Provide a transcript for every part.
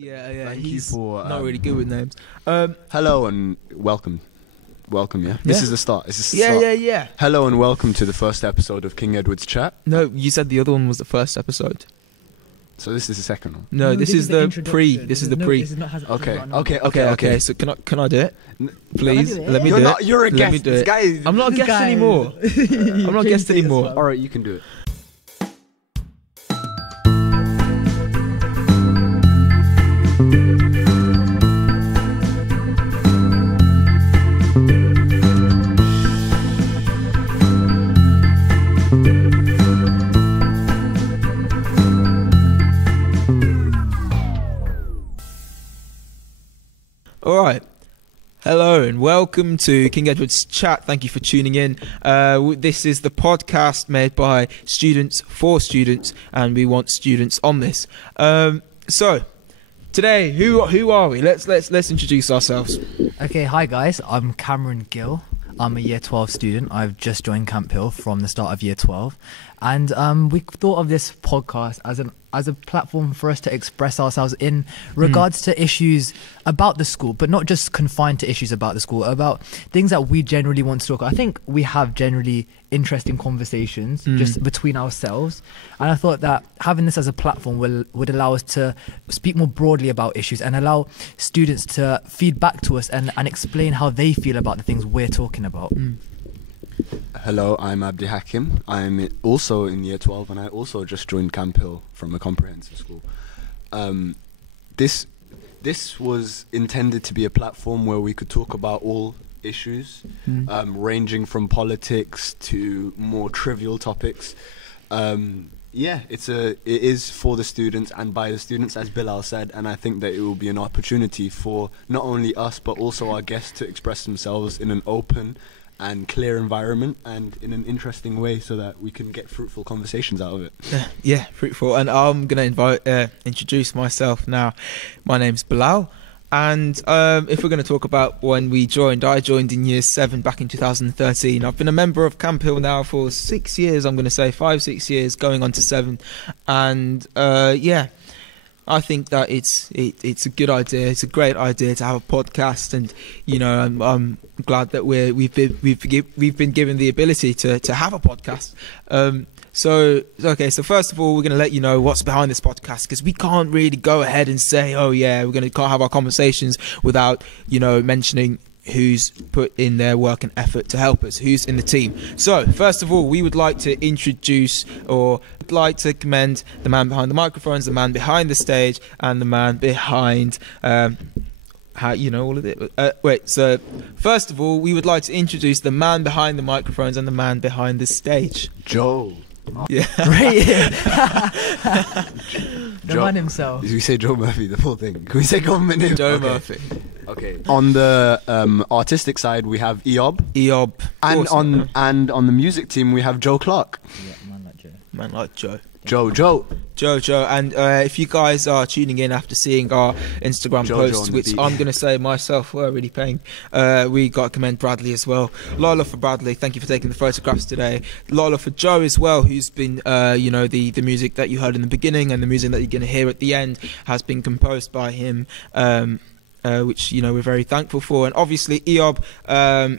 Yeah. Thank He's you for not really good with names. hello and welcome. Yeah. This is the start. Yeah. Hello and welcome to the first episode of King Edward's Chat. No, you said the other one was the first episode. So this is the second one. No, this is the pre. This is the pre. Okay. So can I do it? Please, do it? let me do it. You're a Let guest. me do This it. guy. I'm not a guest anymore. I'm not a guest anymore. All right, you can do it. All right. Hello and welcome to King Edward's Chat. Thank you for tuning in. This is the podcast made by students for students, and we want students on this. So today, who are we? Let's introduce ourselves. Okay, hi guys. I'm Cameron Gill. I'm a Year 12 student. I've just joined Camp Hill from the start of Year 12, and we thought of this podcast as a platform for us to express ourselves in regards to issues about the school, but not just confined to issues about the school, about things that we generally want to talk about. I think we have generally interesting conversations just between ourselves, and I thought that having this as a platform would allow us to speak more broadly about issues and allow students to feed back to us and explain how they feel about the things we're talking about. Hello, I'm Abdi Hakim. I'm also in Year 12 and I also just joined Camp Hill from a comprehensive school. This was intended to be a platform where we could talk about all issues, ranging from politics to more trivial topics. It is for the students and by the students, as Bilal said, and I think that it will be an opportunity for not only us but also our guests to express themselves in an open and clear environment and in an interesting way so that we can get fruitful conversations out of it. Yeah, fruitful. And I'm going to introduce myself now. My name's Bilal. And if we're going to talk about when I joined in Year 7 back in 2013. I've been a member of Camp Hill now for 6 years, I'm going to say 5-6 years, going on to 7. And I think that it's a good idea. It's a great idea to have a podcast, and I'm glad that we've been given the ability to have a podcast. So first of all, we're going to let you know what's behind this podcast, because we can't really go ahead and say, can't have our conversations without mentioning who's put in their work and effort to help us, who's in the team. So first of all, we would like to introduce or like to commend the man behind the microphones, the man behind the stage, and the man behind all of it. So first of all, we would like to introduce the man behind the microphones and the man behind the stage. Joe. Yeah. The man himself. Did we say Joe Murphy, the full thing? Can we say government name? Joe Murphy. Okay. On the artistic side, we have Eob. And on the music team, we have Joe Clark. Yeah, Man like Joe. Joe. And if you guys are tuning in after seeing our Instagram posts, which I'm going to say myself were really paying, we got to commend Bradley as well. A lot of love for Bradley. Thank you for taking the photographs today. A lot of love for Joe as well, who's been, the music that you heard in the beginning and the music that you're going to hear at the end has been composed by him. Which we're very thankful for, and obviously Eob,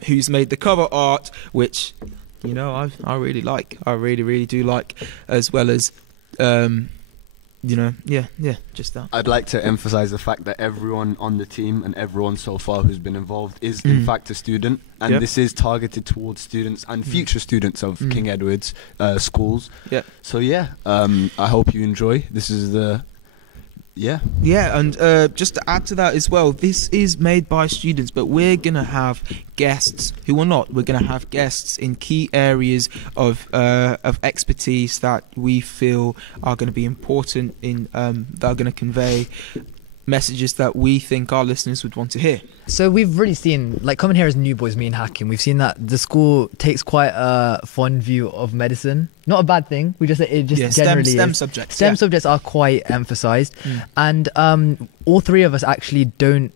who's made the cover art, which I really like. I really do like, as well as just that. I'd like to emphasize the fact that everyone on the team and everyone so far who's been involved is in fact a student, and this is targeted towards students and future students of King Edward's schools. Yeah. So I hope you enjoy. This is the and just to add to that as well, this is made by students, but we're gonna have guests we're gonna have guests in key areas of expertise that we feel are going to be important in that are going to convey messages that we think our listeners would want to hear. So we've really seen, like, coming here as new boys, me and Hakim, we've seen that the school takes quite a fond view of medicine. Not a bad thing. Generally STEM subjects. STEM subjects are quite emphasised, and all three of us actually don't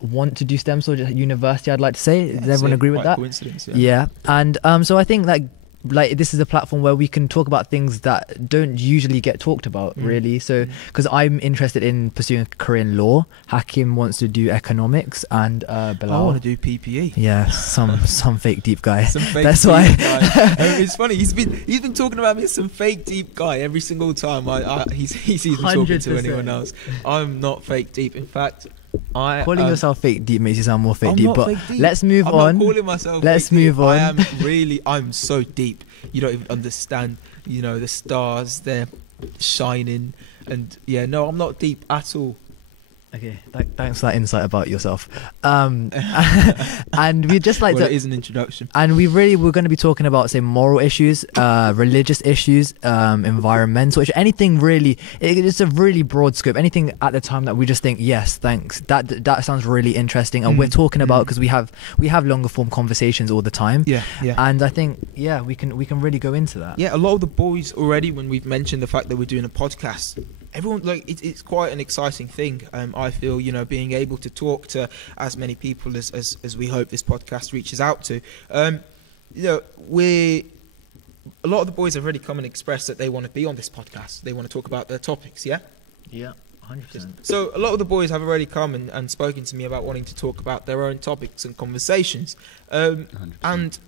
want to do STEM subjects at university. I'd like to say, does everyone agree with that? Coincidence. Yeah, and so I think that like this is a platform where we can talk about things that don't usually get talked about, really. So because I'm interested in pursuing a career in law, Hakim wants to do economics, and Bilal, I want to do PPE. Yeah, some fake deep guy. That's why. It's funny. He's been talking about me as some fake deep guy every single time he's even talking to anyone else. I'm not fake deep. In fact, calling yourself fake deep makes you sound more fake I'm deep. not But fake deep. let's move I'm on. Not calling myself. Let's fake move deep. on. I'm so deep. You don't even understand. You know, the stars, they're shining, and yeah, no, I'm not deep at all. Okay, thanks for that insight about yourself. And we'd just like it is an introduction. And we're going to be talking about, say, moral issues, religious issues, environmental issues, anything really. It's a really broad scope. Anything at the time that we just think, yes, thanks. That sounds really interesting, and we're talking about, because we have longer form conversations all the time. Yeah. And I think we can really go into that. Yeah, a lot of the boys already, when we've mentioned the fact that we're doing a podcast, everyone, like, it's quite an exciting thing. I feel, you know, being able to talk to as many people as we hope this podcast reaches out to. You know, a lot of the boys have already come and expressed that they want to be on this podcast. They want to talk about their topics. Yeah, 100%. So a lot of the boys have already come and spoken to me about wanting to talk about their own topics and conversations. And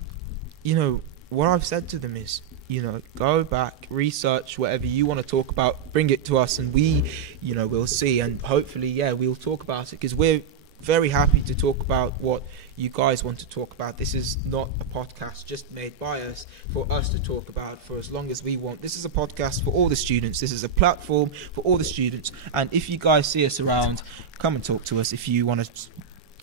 you know, what I've said to them is, you know, go back, research whatever you want to talk about, bring it to us, and we, you know, we'll see, and hopefully, yeah, we'll talk about it, because we're very happy to talk about what you guys want to talk about. This is not a podcast just made by us for us to talk about for as long as we want. This is a podcast for all the students. This is a platform for all the students, and if you guys see us around, come and talk to us. If you want to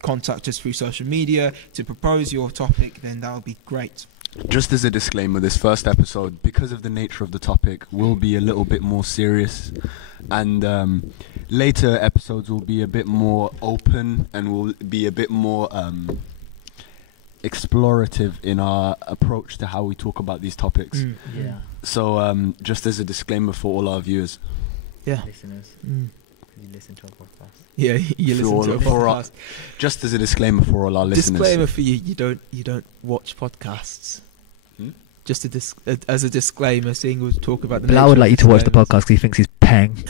contact us through social media to propose your topic, then that would be great. Just as a disclaimer, this first episode, because of the nature of the topic, will be a little bit more serious, and later episodes will be a bit more open and will be a bit more explorative in our approach to how we talk about these topics. Yeah. So just as a disclaimer for all our viewers. Yeah. Listeners. You listen to our podcast. Yeah, you listen to a podcast. Just as a disclaimer for all our listeners. Disclaimer for you: you don't watch podcasts. Just as a disclaimer, seeing we'll talk about the. But I would like you to watch the podcast because he thinks he's paying.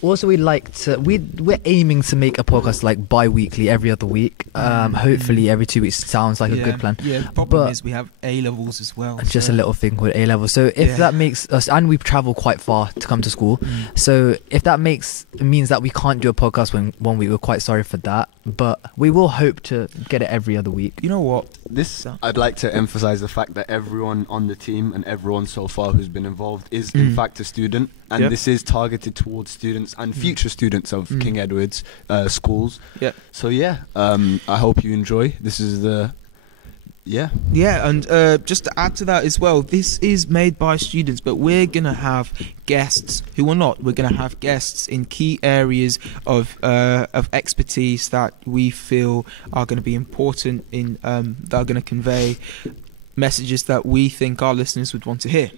Also, we're aiming to make a podcast like bi-weekly, every other week. Hopefully every 2 weeks. Sounds like a good plan. Yeah, the problem is we have A-levels as well. Just a little thing called A-levels. So if that makes us, and we travel quite far to come to school. So if that means that we can't do a podcast when 1 week, we're quite sorry for that. But we will hope to get it every other week. You know what? I'd like to emphasize the fact that everyone on the team and everyone so far who's been involved is in fact a student, and this is targeted towards students and future students of King Edward's schools. Yeah. So I hope you enjoy. This is the and just to add to that as well, this is made by students, but we're gonna have guests who are not. We're gonna have guests in key areas of expertise that we feel are going to be important in that are going to convey messages that we think our listeners would want to hear.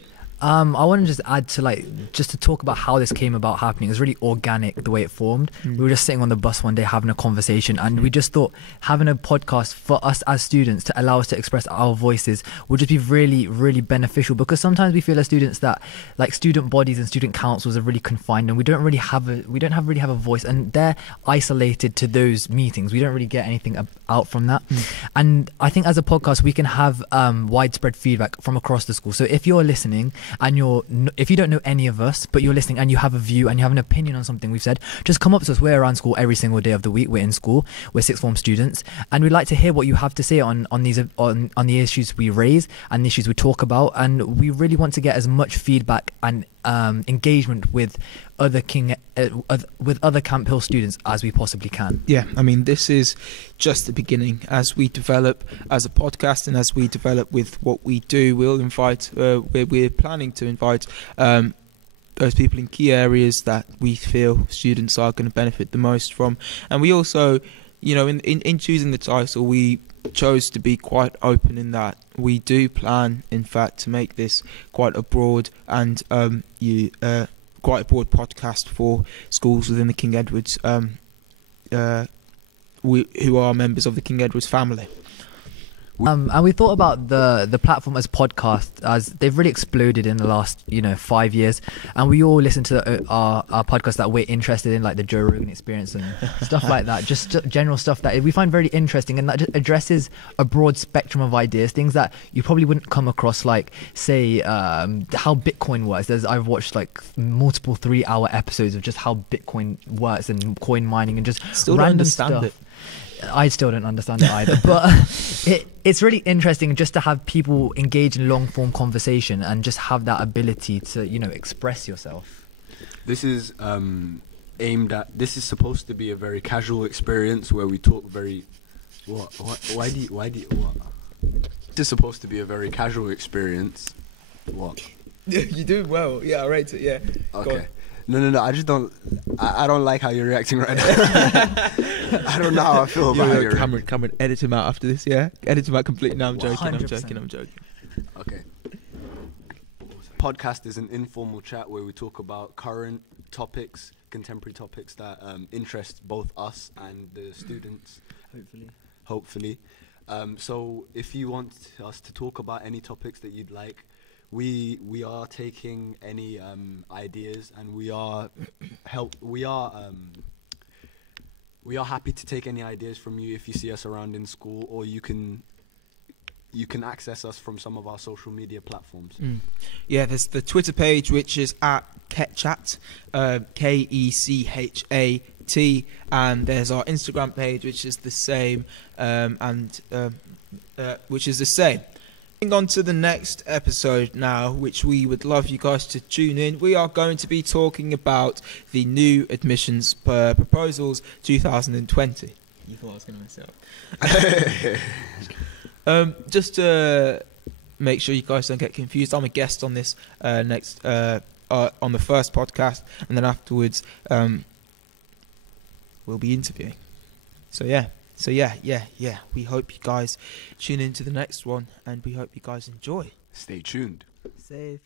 I want to just add to just to talk about how this came about happening. It was really organic the way it formed. We were just sitting on the bus one day having a conversation, and we just thought having a podcast for us as students to allow us to express our voices would just be really, really beneficial, because sometimes we feel as students that like student bodies and student councils are really confined, and we don't really have a voice, and they're isolated to those meetings. We don't really get anything out from that. And I think as a podcast we can have widespread feedback from across the school. So if you're listening and if you don't know any of us, but you're listening and you have a view and you have an opinion on something we've said, just come up to us. We're around school every single day of the week. We're in school. We're sixth form students, and we'd like to hear what you have to say on the issues we raise and the issues we talk about. And we really want to get as much feedback and engagement with other Camp Hill students as we possibly can. Yeah, I mean, this is just the beginning. As we develop as a podcast and as we develop with what we do, we're planning to invite those people in key areas that we feel students are going to benefit the most from. And we also, you know, in choosing the title, we chose to be quite open in that we do plan, in fact, to make this quite a broad and quite a broad podcast for schools within the King Edward's who are members of the King Edward's family. And we thought about the platform as podcast, as they've really exploded in the last 5 years, and we all listen to our podcasts that we're interested in, like the Joe Rogan Experience and stuff like that, just general stuff that we find very interesting, and that just addresses a broad spectrum of ideas, things that you probably wouldn't come across, like say how Bitcoin works. I've watched like multiple 3-hour episodes of just how Bitcoin works and coin mining and just still don't understand stuff. it. I still don't understand it either, but it's really interesting just to have people engage in long form conversation and just have that ability to express yourself. This is aimed at. This is supposed to be a very casual experience where we talk very. Why do you? This is supposed to be a very casual experience. What? You're doing well. Yeah, I rate it. Yeah. Okay. No. I just don't. I don't like how you're reacting right now. I don't know how I feel about how you're. Cameron, edit him out after this. Yeah, edit him out completely. No, I'm joking. 100%. I'm joking. Okay. Podcast is an informal chat where we talk about current topics, contemporary topics that interest both us and the students. Hopefully. So if you want us to talk about any topics that you'd like, we are taking any ideas, and we are happy to take any ideas from you if you see us around in school, or you can access us from some of our social media platforms. Yeah, there's the Twitter page, which is at KECHAT, KECHAT, and there's our Instagram page, which is the same, Moving on to the next episode now, which we would love you guys to tune in. We are going to be talking about the new admissions proposals 2020. You thought I was going to mess it up. Just to make sure you guys don't get confused, I'm a guest on this on the first podcast, and then afterwards we'll be interviewing. So yeah. We hope you guys tune into the next one, and we hope you guys enjoy. Stay tuned. Safe.